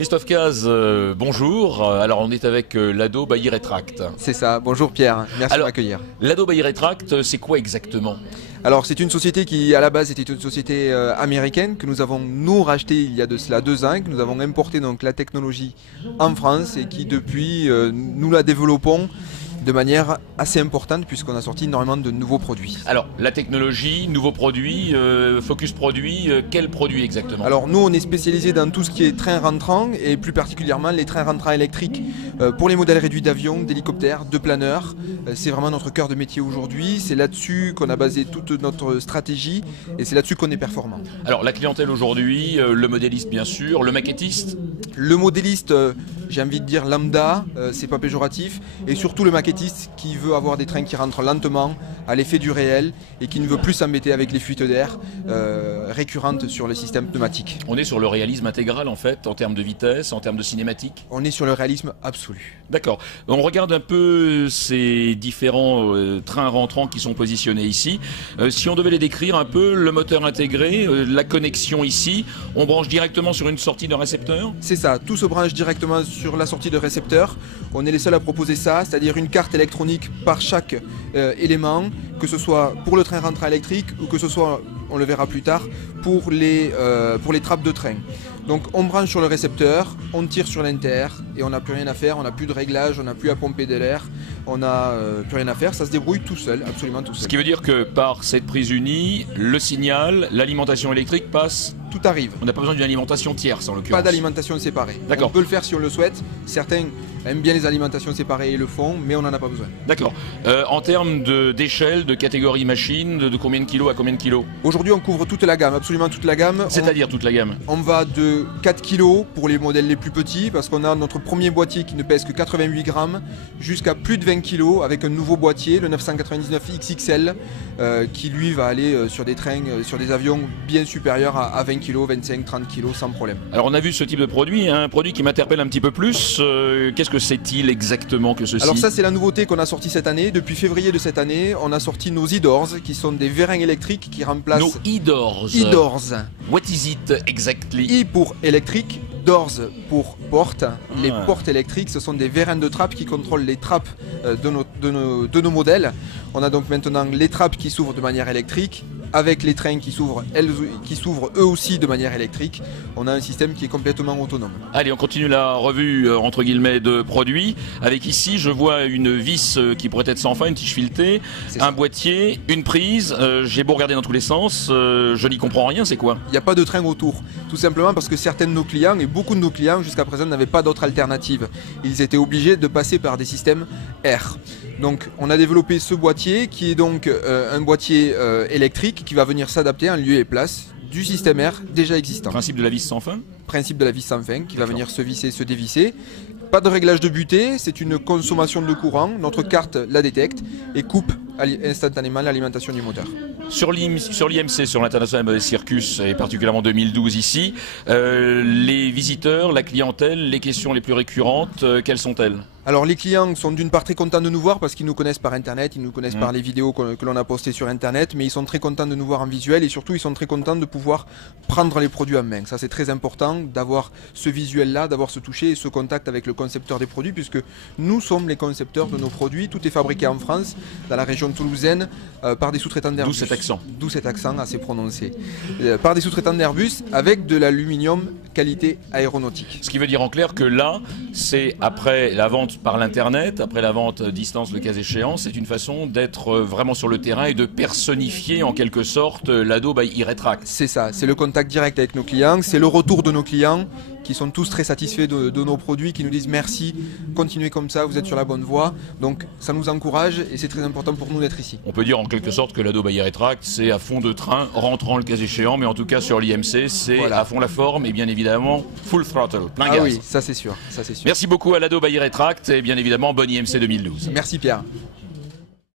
Christophe Caz, bonjour. Alors on est avec Lado Bailly Retract. C'est ça, bonjour Pierre, merci de m'accueillir. Lado Bailly Retract, c'est quoi exactement? Alors c'est une société qui à la base était une société américaine que nous avons racheté il y a de cela 2 ans, que nous avons importé donc la technologie en France et qui depuis nous la développons de manière assez importante puisqu'on a sorti énormément de nouveaux produits. Alors la technologie, nouveaux produits, focus produit, quels produits exactement? Alors nous on est spécialisé dans tout ce qui est train rentrant et plus particulièrement les trains rentrants électriques pour les modèles réduits d'avions, d'hélicoptères, de planeurs. C'est vraiment notre cœur de métier aujourd'hui, c'est là-dessus qu'on a basé toute notre stratégie et c'est là-dessus qu'on est performant. Alors la clientèle aujourd'hui, le modéliste bien sûr, le maquettiste? Le modéliste, j'ai envie de dire lambda, c'est pas péjoratif, et surtout le maquettiste qui veut avoir des trains qui rentrent lentement, à l'effet du réel, et qui ne veut plus s'embêter avec les fuites d'air récurrentes sur le système pneumatique. On est sur le réalisme intégral en fait, en termes de vitesse, en termes de cinématique? On est sur le réalisme absolu. D'accord. On regarde un peu ces différents trains rentrants qui sont positionnés ici. Si on devait les décrire un peu, le moteur intégré, la connexion ici, on branche directement sur une sortie de récepteur? C'est ça, tout se branche directement sur la sortie de récepteur. On est les seuls à proposer ça, c'est-à-dire une carte électronique par chaque élément, que ce soit pour le train rentrant électrique ou que ce soit, on le verra plus tard, pour les trappes de train. Donc on branche sur le récepteur, on tire sur l'inter et on n'a plus rien à faire, on n'a plus de réglage, on n'a plus à pomper de l'air, on n'a plus rien à faire, ça se débrouille tout seul, absolument tout seul. Ce qui veut dire que par cette prise unie, le signal, l'alimentation électrique passe? Tout arrive. On n'a pas besoin d'une alimentation tierce en l'occurrence? Pas d'alimentation séparée. D'accord. On peut le faire si on le souhaite, certains aiment bien les alimentations séparées et le font, mais on n'en a pas besoin. D'accord. En termes d'échelle, de catégorie machine, de combien de kilos à combien de kilos? Aujourd'hui on couvre toute la gamme, absolument toute la gamme. C'est-à-dire toute la gamme? On va de 4 kg pour les modèles les plus petits, parce qu'on a notre premier boîtier qui ne pèse que 88 grammes, jusqu'à plus de 20 kg avec un nouveau boîtier, le 999 XXL, qui lui va aller sur des trains, sur des avions bien supérieurs à 20 kg, 25, 30 kg sans problème. Alors on a vu ce type de produit, un produit qui m'interpelle un petit peu plus. Qu'est-ce que c'est-il exactement que ceci? Alors ça c'est la nouveauté qu'on a sorti cette année. Depuis février de cette année, on a sorti nos e-doors, qui sont des vérins électriques qui remplacent... Nos e-doors. E-doors. What is it exactly? E pour électrique, doors pour porte. Les portes électriques, ce sont des vérins de trappe qui contrôlent les trappes de nos modèles. On a donc maintenant les trappes qui s'ouvrent de manière électrique, avec les trains qui s'ouvrent eux aussi de manière électrique. On a un système qui est complètement autonome. Allez, on continue la revue entre guillemets de produits. Avec ici, je vois une vis qui pourrait être sans fin, une tige filetée, un boîtier, une prise. J'ai beau regarder dans tous les sens, je n'y comprends rien, c'est quoi? Il n'y a pas de train autour. Tout simplement parce que certains de nos clients, et beaucoup de nos clients jusqu'à présent, n'avaient pas d'autre alternative. Ils étaient obligés de passer par des systèmes air. Donc on a développé ce boîtier qui est donc un boîtier électrique qui va venir s'adapter en lieu et place du système air déjà existant. Principe de la vis sans fin? Principe de la vis sans fin qui va venir se visser, se dévisser. Pas de réglage de butée, c'est une consommation de courant. Notre carte la détecte et coupe instantanément l'alimentation du moteur. Sur l'IMC, sur l'International Model Circus, et particulièrement 2012 ici, les visiteurs, la clientèle, les questions les plus récurrentes, quelles sont-elles? Alors les clients sont d'une part très contents de nous voir parce qu'ils nous connaissent par internet, ils nous connaissent par les vidéos que l'on a postées sur internet, mais ils sont très contents de nous voir en visuel et surtout ils sont très contents de pouvoir prendre les produits en main. Ça c'est très important d'avoir ce visuel là, d'avoir ce toucher et ce contact avec le concepteur des produits, puisque nous sommes les concepteurs de nos produits. Tout est fabriqué en France, dans la région toulousaine, par des sous-traitants d'Airbus. D'où cet accent. D'où cet accent assez prononcé. Par des sous-traitants d'Airbus avec de l'aluminium qualité aéronautique. Ce qui veut dire en clair que là, c'est après la vente par l'internet, après la vente distance le cas échéant, c'est une façon d'être vraiment sur le terrain et de personnifier en quelque sorte Lado Bailly Retract. C'est ça, c'est le contact direct avec nos clients, c'est le retour de nos clients qui sont tous très satisfaits de nos produits, qui nous disent merci, continuez comme ça, vous êtes sur la bonne voie. Donc ça nous encourage et c'est très important pour nous d'être ici. On peut dire en quelque sorte que Lado Bailly Retract, c'est à fond de train, rentrant le cas échéant, mais en tout cas sur l'IMC, c'est à fond la forme et bien évidemment full throttle, plein gaz. Ah oui, ça c'est sûr, ça c'est sûr. Merci beaucoup à Lado Bailly Retract et bien évidemment bonne IMC 2012. Merci Pierre.